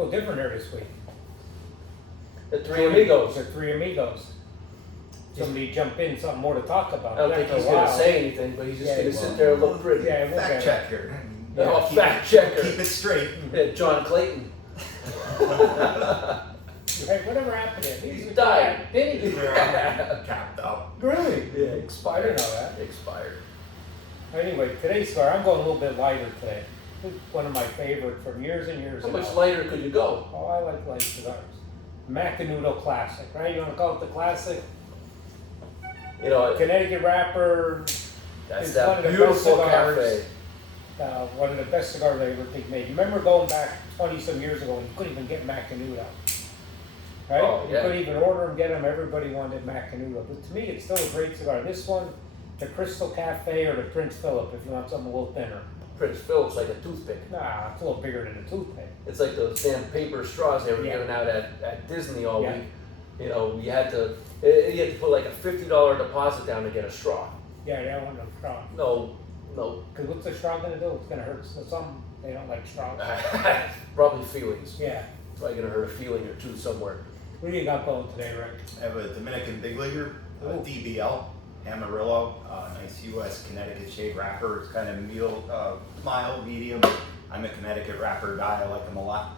Oh, different there this week. The Three Amigos. The Three Amigos. Somebody jump in, something more to talk about. I don't think he's going to say anything, but he's just going to sit there and look pretty. Yeah, Fact checker. Oh, fact checker. Keep it straight. Yeah, John Clayton. Hey, whatever happened to him? He's died. Did he? Capped out. Really? Yeah, I expired. didn't know that. Expired. Anyway, today's cigar, I'm going a little bit lighter today. It's one of my favorite from years and years How ago. much lighter could you go? Oh, I like light cigars. Macanudo Classic, right? You want to call it the Classic? You know, Connecticut wrapper. that's It's that one of the beautiful best cigars. cafe. One of the best cigars I ever think made. Remember going back 20-some years ago when you couldn't even get Macanudo? Right? Oh, yeah. You couldn't even order them, get them. Everybody wanted Macanudo. But to me, it's still a great cigar. This one, the Crystal Cafe or the Prince Philip, if you want something a little thinner. Prince Philip's like a toothpick. Nah, it's a little bigger than a toothpick. It's like those damn paper straws they were Yeah. giving out at Disney all Yeah. week. You know, you had to put like a $50 deposit down to get a straw. Yeah, they don't want no straw. No. Because what's the straw going to do? It's going to hurt some. They don't like straws. Probably feelings. Yeah. Probably gonna hurt a feeling or two somewhere. What do you got going today, Rick? I have a Dominican Big Leaguer, Ooh. DBL, Amarillo, nice U.S. Connecticut shade wrapper. It's kind of mild, medium. I'm a Connecticut wrapper guy. I like them a lot.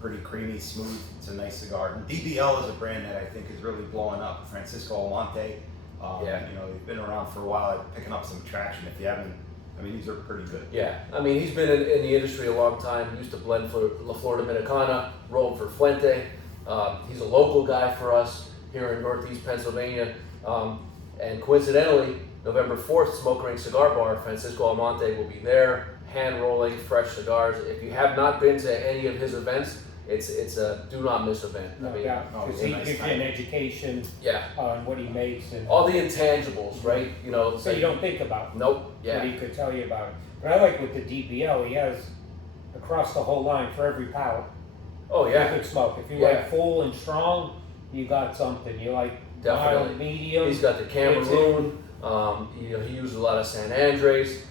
Pretty creamy, smooth. It's a nice cigar. And DBL is a brand that I think is really blowing up. Francisco Almonte. Yeah. You know, they've been around for a while, picking up some traction. If you haven't, I mean, these are pretty good. Yeah, I mean, he's been in the industry a long time. Used to blend for La Flor Dominicana, rolled for Fuente. He's a local guy for us here in Northeast Pennsylvania. And coincidentally, November 4th, Smoke Ring Cigar Bar, Francisco Almonte will be there, hand rolling fresh cigars. If you have not been to any of his events, it's a do not miss event. No I mean, doubt. oh, Because it's a he nice gives you time. an education yeah, on what he makes. And all the intangibles, right? You know, so you don't think about Nope. what Yeah. he could tell you about it. But I like with the DBL, he has across the whole line for every palate. Oh You yeah. could smoke. If you Yeah. like full and strong, you got something. You like Definitely. mild, medium. He's got the Cameroon. You know, he uses a lot of San Andres.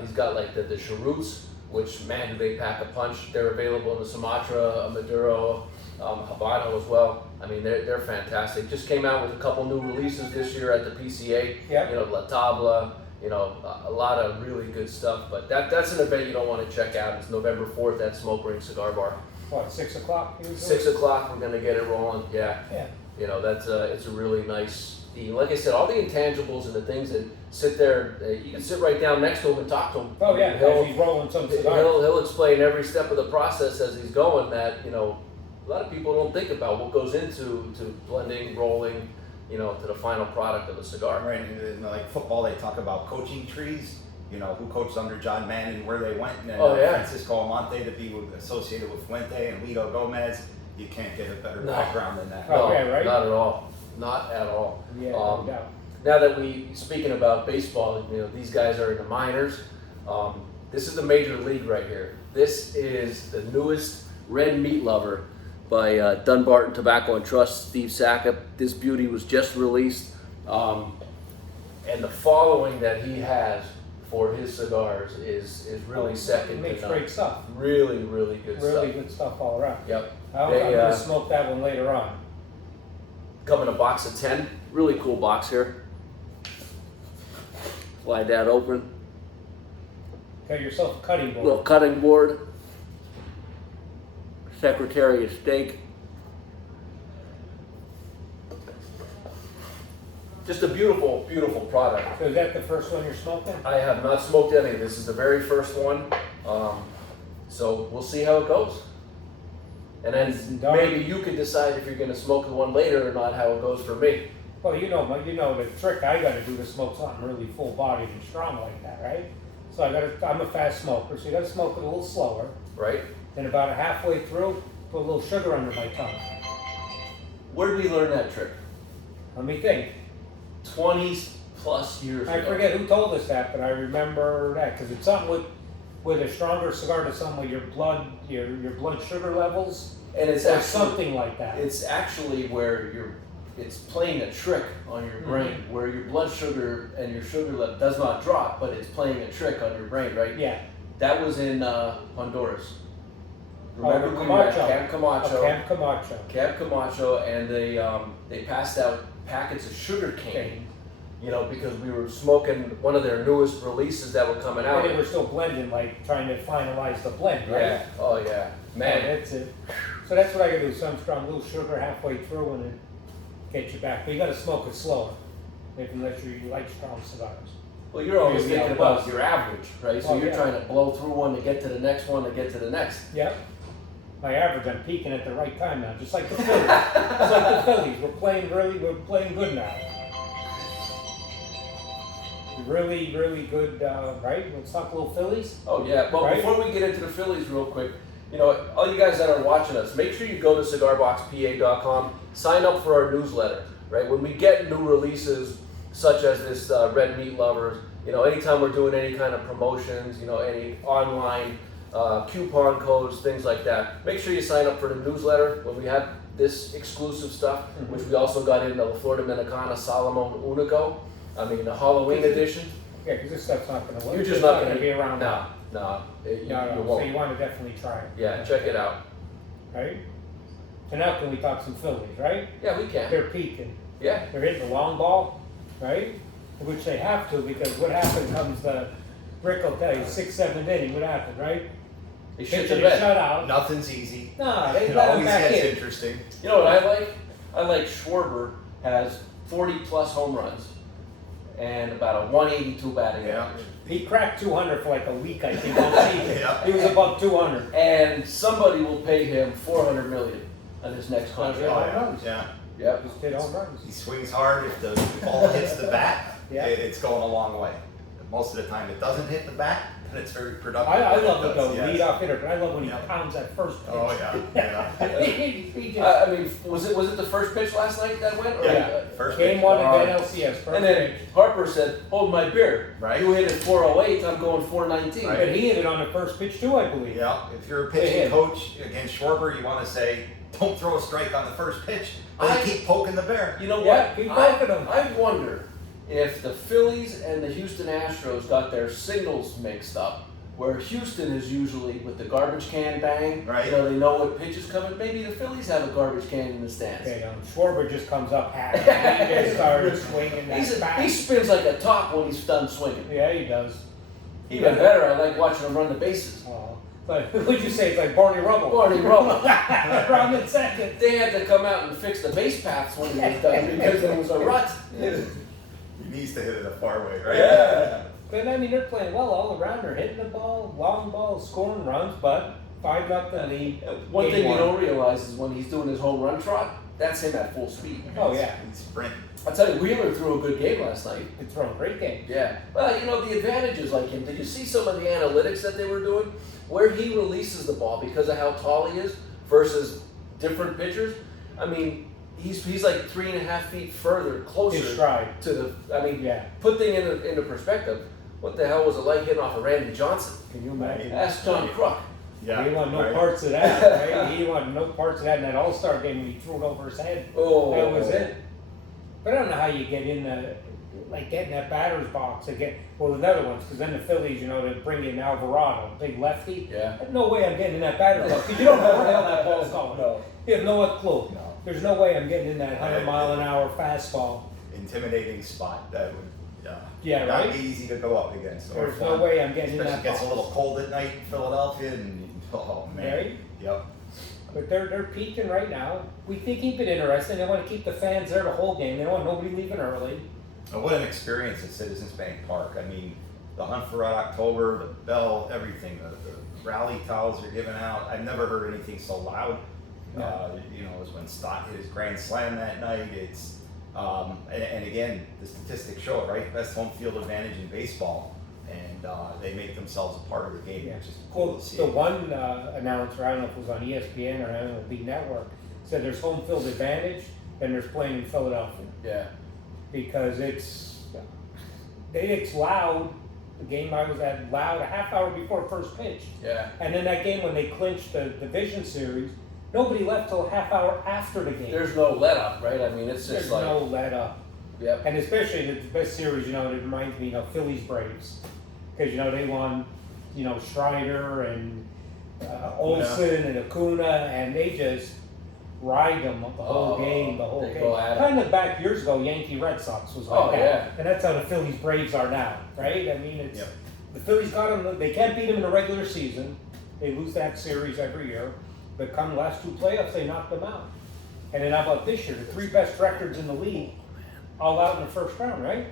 He's got like the Cheroots, which man, do they pack a punch. They're available in the Sumatra, Maduro, Habano as well. I mean, they're fantastic. Just came out with a couple new releases this year at the PCA. Yeah. You know, La Tabla. You know, a lot of really good stuff. But that's an event you don't want to check out. It's November 4th at Smoke Ring Cigar Bar. What, 6 o'clock usually? 6 o'clock, we're gonna get it rolling. Yeah. Yeah. You know, it's a really nice theme. Like I said, all the intangibles and the things that sit there, you can sit right down next to him and talk to him. Oh yeah, He'll, as he's rolling some cigars. he'll explain every step of the process as he's going that, you know, a lot of people don't think about what goes into blending, rolling, you know, to the final product of a cigar. Right, and like football, they talk about coaching trees. You know, who coached under John Madden, where they went, and then Oh, yeah. Francisco Almonte to be associated with Fuente and Lito Gomez. You can't get a better No. background than that. Oh, No, yeah, right? not at all. Not at all. Yeah, no doubt. Now that speaking about baseball, you know, these guys are in the minors. This is the major league right here. This is the newest Red Meat Lover by Dunbarton Tobacco and Trust, Steve Sackett. This beauty was just released. And the following that he has for his cigars is really second He to makes none. great stuff. Really, really good Really stuff. good stuff all around. Yep. I'm They, gonna smoke that one later on. come in a box of 10. Really cool box here. Slide that open. Got yourself a cutting board. Little cutting board. Secretary of State. Just a beautiful, beautiful product. So is that the first one you're smoking? I have not smoked any. This is the very first one. So we'll see how it goes. And then Darn. maybe you can decide if you're going to smoke the one later or not, how it goes for me. Well, you know the trick I got to do to smoke something really full bodied and strong like that, right? So I'm a fast smoker, so you got to smoke it a little slower. Right? Then about halfway through, put a little sugar under my tongue. Where did we learn that trick? Let me think. 20 plus years ago. I forget who told us that, but I remember that because it's something with a stronger cigar to something with your blood sugar levels, And it's or actually something like that. It's actually where it's playing a trick on your brain, where your blood sugar and your sugar level does not drop, but it's playing a trick on your brain, right? Yeah. That was in Honduras. remember we were at Camp Camacho. Camp Camacho. Camp Camacho, and they passed out packets of sugar cane. You know, because we were smoking one of their newest releases that were coming out. And they were still blending, like trying to finalize the blend, right? Yeah. Oh yeah. Man. Yeah, that's it. So that's what I gotta do. Some strong, little sugar halfway through, and then get you back. But you gotta smoke it slower, unless you like strong cigars. Well, you're always Maybe thinking I'll about your average, right? So Oh, you're yeah. trying to blow through one to get to the next one to get to the next. Yep. My average, I'm peaking at the right time now, just like the Phillies. Just like the Phillies. We're playing good now. Really, really good, right? Let's talk a little Phillies. Oh yeah. Well, Right? before we get into the Phillies, real quick, you know, all you guys that are watching us, make sure you go to cigarboxpa.com, sign up for our newsletter. Right? When we get new releases, such as this Red Meat Lovers, you know, anytime we're doing any kind of promotions, you know, any online coupon codes, things like that, make sure you sign up for the newsletter when we have this exclusive stuff, which we also got in the La Flor Dominicana Salomon Unico. I mean, the Halloween edition. Yeah, because this stuff's not going to work. You're just It's not going to be around. No. You No. So won't. you want to definitely try it. Yeah, check it out. Right? So now can we talk some Phillies, right? Yeah, we can. They're peaking. Yeah. They're hitting the long ball, right? Which they have to, because what happens comes the Rick will tell you, 6th, 7th inning, what happened, right? They shit Pitching the a bed. shutout. Nothing's easy. No, they It let him always back gets in. interesting. You know what I like? I like Schwarber has 40 plus home runs and about a 182 batting Yeah. average. He cracked 200 for like a week, I think, all season. Yeah. He was above 200. And somebody will pay him $400 million on his next contract. Yeah. Oh, home yeah. runs. Yeah. Yep. Just hit home runs. He swings hard. If the ball hits the bat, Yeah. it's going a long way. Most of the time, it doesn't hit the bat, but it's very productive. I when love it it does, though, yes. lead off hitter, but I love when he Yeah. pounds that first pitch. Oh yeah, yeah. He just, I mean, was it the first pitch last night that went? Or Yeah. First game pitch. one and Alright. then LCS, first And then pitch. Harper said, "Hold my beer." Right. You hit it 408. I'm going 419. Right. But he hit it on the first pitch too, I believe. Yeah, if you're a They pitching hit. coach against Schwarber, you want to say, don't throw a strike on the first pitch. But I- keep poking the bear. You know Yeah, what? keep poking 'em. I wonder if the Phillies and the Houston Astros got their signals mixed up, where Houston is usually with the garbage can bang. Right. You know, they know what pitch is coming. Maybe the Phillies have a garbage can in the stands. Okay, Schwarber just comes up happy. He just starts swinging that bat. He spins like a top when he's done swinging. Yeah, he does. Even better, I like watching him run the bases. But what'd you say? It's like Barney Rubble. Barney Rubble. Round in second. They had to come out and fix the base paths when he was done because there was a rut. He needs to hit it a far way, right? Yeah. But I mean, they're playing well all around. They're hitting the ball, long balls, scoring runs, but 5-0 lead. One Game thing you one. don't realize is when he's doing his home run trot, that's him at full speed. Oh yeah, He's sprinting. I'll tell you, Wheeler threw a good game last night. it's throwing great game. Yeah. Well, you know, the advantages like him. Did you see some of the analytics that they were doing? Where he releases the ball because of how tall he is versus different pitchers? I mean, he's like 3.5 feet further, closer His stride. to the. I mean, Yeah. put things into perspective. What the hell was it like hitting off of Randy Johnson? Can you imagine? Ask John Kruk. Yeah. He didn't want no right. parts of that, right? He didn't want no parts of that in that All-Star game when he threw it over his head. Oh, That was it. But I don't know how you get in the, like getting that batter's box again. Well, the other ones, because then the Phillies, you know, they bring in Alvarado, big lefty. Yeah. No way I'm getting in that batter's box, because you don't know where the hell that ball's going. No. You have no clue. No. There's no way I'm getting in that 100-mile-an-hour fastball. Intimidating spot that would Yeah, not right? be easy to go up against. or There's no fun. way I'm getting in Especially that gets a box. little cold at night in Philadelphia, and oh man. Right? Yep. But they're peaking right now. We can keep it interesting. They want to keep the fans there the whole game. They don't want nobody leaving early. And what an experience at Citizens Bank Park. I mean, the hunt for Red October, the bell, everything. The rally towels are given out. I've never heard anything so loud. Yeah. You know, it was when Stott hit his grand slam that night. It's and again, the statistics show it, right? Best home field advantage in baseball, and they make themselves a part of the game, Yeah. which is cool Well, to see. the one announcer, I don't know if it was on ESPN or MLB Network, said there's home field advantage, then there's playing in Philadelphia. Yeah. Because it's loud. The game I was at loud a half hour before first pitch. Yeah. And then that game when they clinched the division series, nobody left till a half hour after the game. There's no let up, right? I mean, it's just There's like. no let up. Yep. And especially the best series, you know, it reminds me, you know, Phillies Braves. Because, you know, they won, you know, Strider and Olsen and Acuna, and they just ride them the whole game, the whole they game. go at it. Kind of back years ago, Yankee Red Sox was like Oh, that. yeah. And that's how the Phillies Braves are now, right? I mean, it's Yep. the Phillies got them. They can't beat them in the regular season. They lose that series every year. But come the last two playoffs, they knocked them out. And then how about this year? The three best records in the league, all out in the first round, right?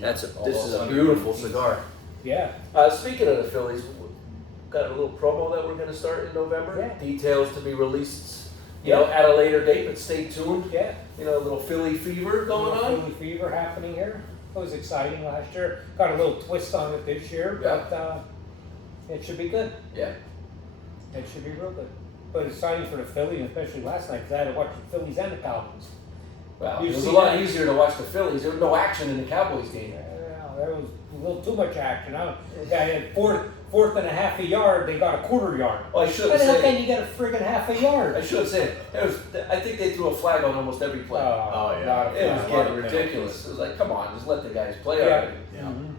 This is a Almost beautiful 100. cigar. Yeah. Speaking of the Phillies, got a little promo that we're going to start in November. Yeah. Details to be released, Yeah. at a later date, but stay tuned. Yeah. A little Philly fever going on. Philly fever happening here. It was exciting last year. Got a little twist on it this year, Yeah. but it should be good. Yeah. It should be real good. But it's exciting for the Phillies, especially last night, because I had to watch the Phillies and the Cowboys. Wow. You It was see a lot that? easier to watch the Phillies. There was no action in the Cowboys game. There was a little too much action. I had fourth and a half a yard. They got a quarter yard. Oh, I should But have how said. can you get a friggin' half a yard? I should have said. I think they threw a flag on almost every play. Oh, yeah. not a It was flag. getting ridiculous. It was like, come on, just let the guys play Yeah. already. Yeah. Mhm.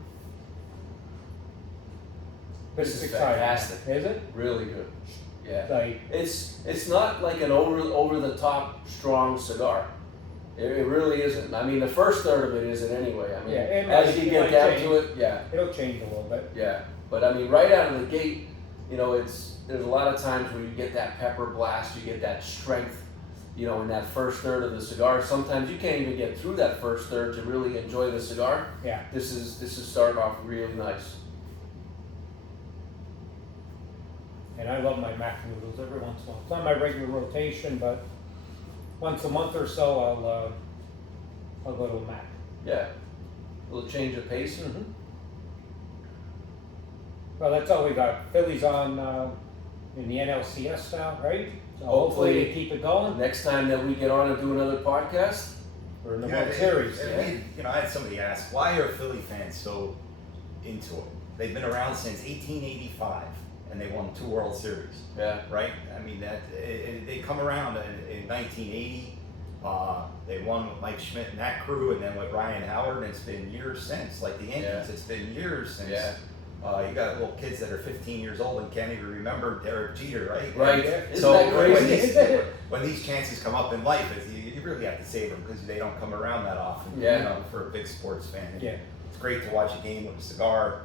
But This it's is exciting. fantastic. Is it? Really good. Yeah. Like, It's not like an over the top strong cigar. It really isn't. I mean, the first third of it isn't anyway. I mean, Yeah, it as might- you it get might down change. to it, yeah, it'll change a little bit. yeah. But I mean, right out of the gate, there's a lot of times where you get that pepper blast, you get that strength, in that first third of the cigar. Sometimes you can't even get through that first third to really enjoy the cigar. Yeah. This is starting off really nice. And I love my mac noodles every once in a while. It's not my regular rotation, but once a month or so, I'll go to a mac. Yeah, a little change of pace. Mm-hmm. Well, that's all we got. Phillies on in the NLCS now, right? So hopefully they keep it going. Next time that we get on and do another podcast, We're in the Yeah, World Series. I had somebody ask, why are Philly fans so into it? They've been around since 1885, and they won 2 World Series, yeah, right? I mean, they come around in 1980. They won with Mike Schmidt and that crew, and then with Ryan Howard, and it's been years since. Like the Yankees, Yeah. it's been years since. Yeah. You got little kids that are 15 years old and can't even remember Derek Jeter, right? right. Yeah. Isn't So that when crazy? when these chances come up in life, you really have to save them because they don't come around that often. Yeah. For a big sports fan. Yeah. It's great to watch a game with a cigar.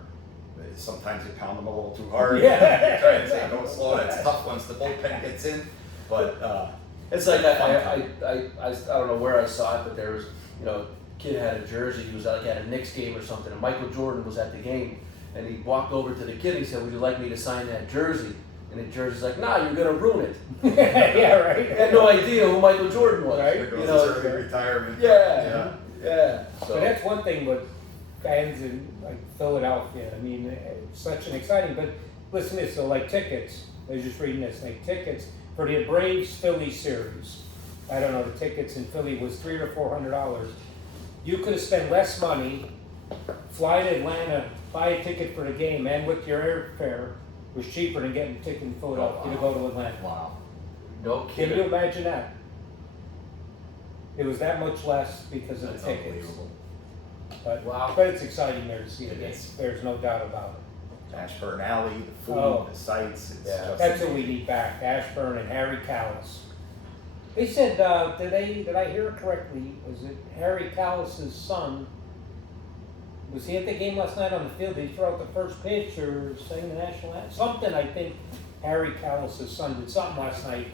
Sometimes you pound them a little too hard. Yeah. Try and say don't slow. It's tough once the bullpen gets in. But It's like I Fun don't know where I saw it, but there was kid had a jersey. He was like at a Knicks game or something, and Michael Jordan was at the game, and he walked over to the kid. And he said, "Would you like me to sign that jersey?" And the jersey's like, "Nah, you're gonna ruin it." Yeah, right. He had no idea who Michael Jordan was. Right. there goes You his know, early retirement. yeah, yeah. So But that's one thing with fans in like Philadelphia. I mean, it's such an exciting. But listen to this. So like tickets. I was just reading this. Like tickets for the Braves Philly series. I don't know. The tickets in Philly was $300 or $400. You could have spent less money, fly to Atlanta, buy a ticket for the game, and with your airfare was cheaper than getting a ticket in Philadelphia to go to Atlanta. Wow. no Can you kidding. imagine that? It was that much less because of That's the tickets. unbelievable. Wow. But it's exciting there to see the It game. is. There's no doubt about it. Ashburn Alley, the food, Oh. the sights. It's Yeah. just That's what we need back. Ashburn and Harry Callis. They said, did I hear it correctly? Was it Harry Callis's son? Was he at the game last night on the field? Did he throw out the first pitch or sing the national anthem? Something, I think Harry Callis's son did something last night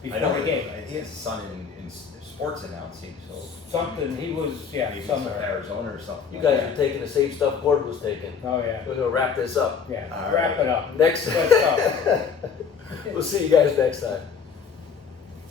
I before know the game. he has a son in sports announcing, so Something, he was, yeah, maybe from somewhere. Arizona or something. You like guys that. are taking the same stuff Gord was taking. Oh, yeah. We're gonna wrap this up. Yeah, All wrap right. it up. Next Let's go. We'll see you guys next time.